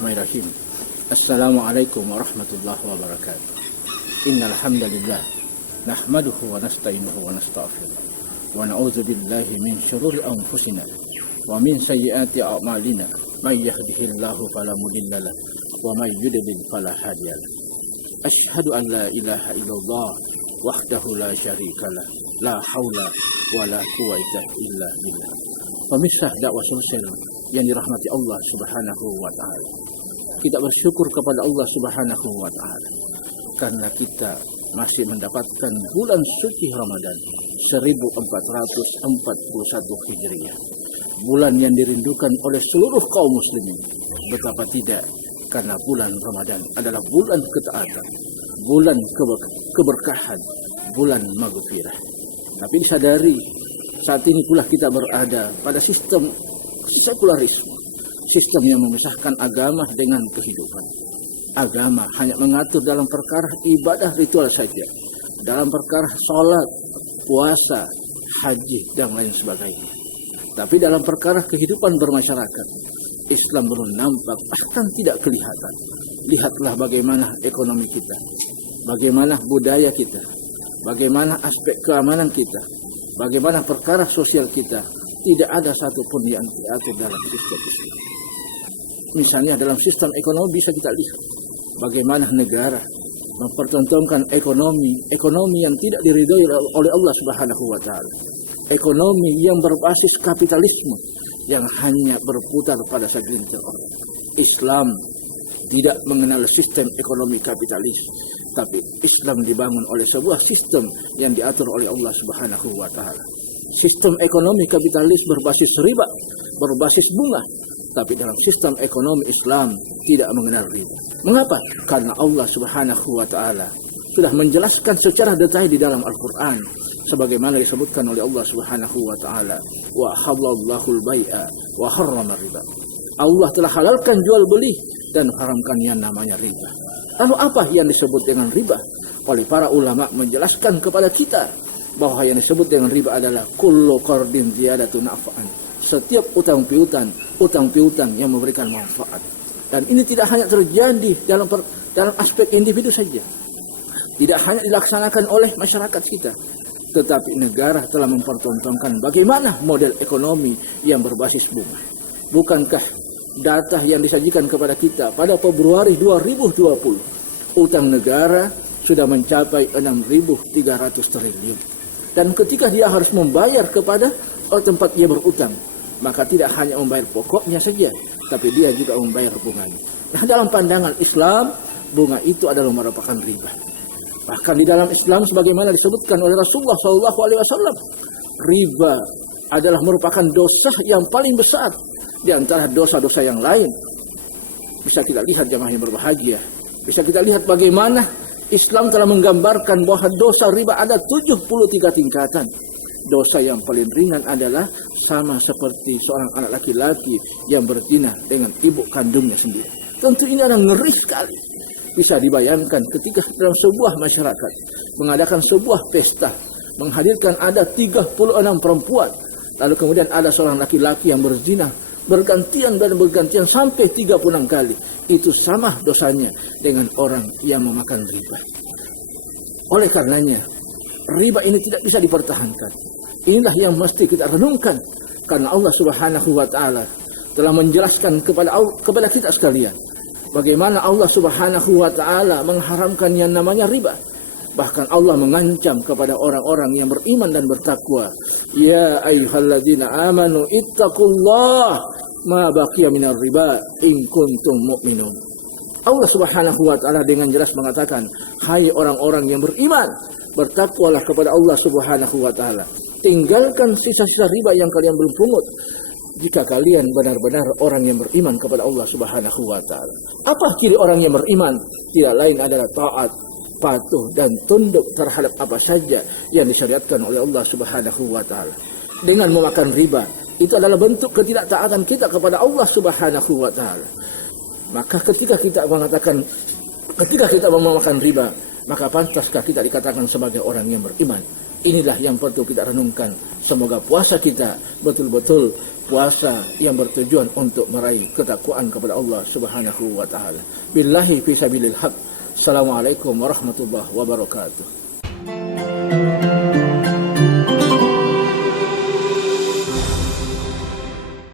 Bismillahirrahmanirrahim. Assalamualaikum warahmatullahi wabarakatuh. Innal hamdalillah nahmaduhu wa nasta'inuhu wa nastaghfiruh wa na'udzu billahi min syururi anfusina wa min sayyiati a'malina may yahdihillahu fala mudilla lahu wa may yudlil fala hadiya lahu. Asyhadu an la ilaha illallah wahdahu la syarikalah la haula wa la quwwata illa billah. Pemirsa dakwah sosial yang dirahmati Allah Subhanahu wa taala. Kita bersyukur kepada Allah Subhanahu wa taala karena kita masih mendapatkan bulan suci Ramadan 1441 Hijriah. Bulan yang dirindukan oleh seluruh kaum muslimin. Betapa tidak, karena bulan Ramadan adalah bulan ketaatan, bulan keberkahan, bulan maghfirah. Tapi disadari saat ini pula kita berada pada sistem sekularisme, sistem yang memisahkan agama dengan kehidupan. Agama hanya mengatur dalam perkara ibadah ritual saja, dalam perkara sholat, puasa, haji, dan lain sebagainya. Tapi dalam perkara kehidupan bermasyarakat, Islam belum nampak, bahkan tidak kelihatan. Lihatlah bagaimana ekonomi kita, bagaimana budaya kita, bagaimana aspek keamanan kita, bagaimana perkara sosial kita. Tidak ada satupun yang diatur dalam sistem Islam. Misalnya dalam sistem ekonomi bisa kita lihat bagaimana negara mempertontonkan ekonomi yang tidak diridhoi oleh Allah Subhanahu wa taala. Ekonomi yang berbasis kapitalisme yang hanya berputar pada segelintir orang. Islam tidak mengenal sistem ekonomi kapitalis, tapi Islam dibangun oleh sebuah sistem yang diatur oleh Allah Subhanahu wa taala. Sistem ekonomi kapitalis berbasis riba, berbasis bunga, tapi dalam sistem ekonomi Islam tidak mengenal riba. Mengapa? Karena Allah Subhanahu wa taala sudah menjelaskan secara detail di dalam Al-Qur'an sebagaimana disebutkan oleh Allah Subhanahu wa taala, wa halallahul bai'a wa harrama riba. Allah telah halalkan jual beli dan haramkan yang namanya riba. Lalu apa yang disebut dengan riba? Oleh para ulama menjelaskan kepada kita bahwa yang disebut dengan riba adalah kullu qardin ziyadatu naf'an. Setiap utang piutang yang memberikan manfaat. Dan ini tidak hanya terjadi dalam aspek individu saja. Tidak hanya dilaksanakan oleh masyarakat kita, tetapi negara telah mempertontonkan bagaimana model ekonomi yang berbasis bunga. Bukankah data yang disajikan kepada kita pada Februari 2020, utang negara sudah mencapai 6.300 triliun. Dan ketika dia harus membayar kepada tempat dia berutang, maka tidak hanya membayar pokoknya saja, tapi dia juga membayar bunganya. Nah, dalam pandangan Islam, bunga itu adalah merupakan riba. Bahkan di dalam Islam, sebagaimana disebutkan oleh Rasulullah SAW, riba adalah merupakan dosa yang paling besar di antara dosa-dosa yang lain. Bisa kita lihat jamaah yang berbahagia, bisa kita lihat bagaimana Islam telah menggambarkan bahwa dosa riba ada 73 tingkatan. Dosa yang paling ringan adalah sama seperti seorang anak laki-laki yang berzina dengan ibu kandungnya sendiri. Tentu ini adalah ngeri sekali. Bisa dibayangkan ketika dalam sebuah masyarakat mengadakan sebuah pesta, menghadirkan ada 36 perempuan, lalu kemudian ada seorang laki-laki yang berzina bergantian sampai 36 kali. Itu sama dosanya dengan orang yang memakan riba. Oleh karenanya, riba ini tidak bisa dipertahankan. Inilah yang mesti kita renungkan, karena Allah Subhanahu wa taala telah menjelaskan kepada kita sekalian bagaimana Allah Subhanahu wa taala mengharamkan yang namanya riba. Bahkan Allah mengancam kepada orang-orang yang beriman dan bertakwa, ya ayyuhalladzina amanu ittaqullah ma baqiya minar riba in kuntum mu'minun. Allah Subhanahu wa taala dengan jelas mengatakan, hai orang-orang yang beriman, bertakwalah kepada Allah Subhanahu wa taala. Tinggalkan sisa-sisa riba yang kalian belum pungut jika kalian benar-benar orang yang beriman kepada Allah Subhanahu wa taala. Apa ciri orang yang beriman? Tidak lain adalah taat, patuh dan tunduk terhadap apa saja yang disyariatkan oleh Allah Subhanahu wa taala. Dengan memakan riba, itu adalah bentuk ketidaktaatan kita kepada Allah Subhanahu wa taala. Maka ketika kita memakan riba, maka pantaskah kita dikatakan sebagai orang yang beriman? Inilah yang perlu kita renungkan. Semoga puasa kita betul-betul puasa yang bertujuan untuk meraih ketakwaan kepada Allah Subhanahu wa taala. Billahi fi sabilil haq. Assalamualaikum warahmatullahi wabarakatuh.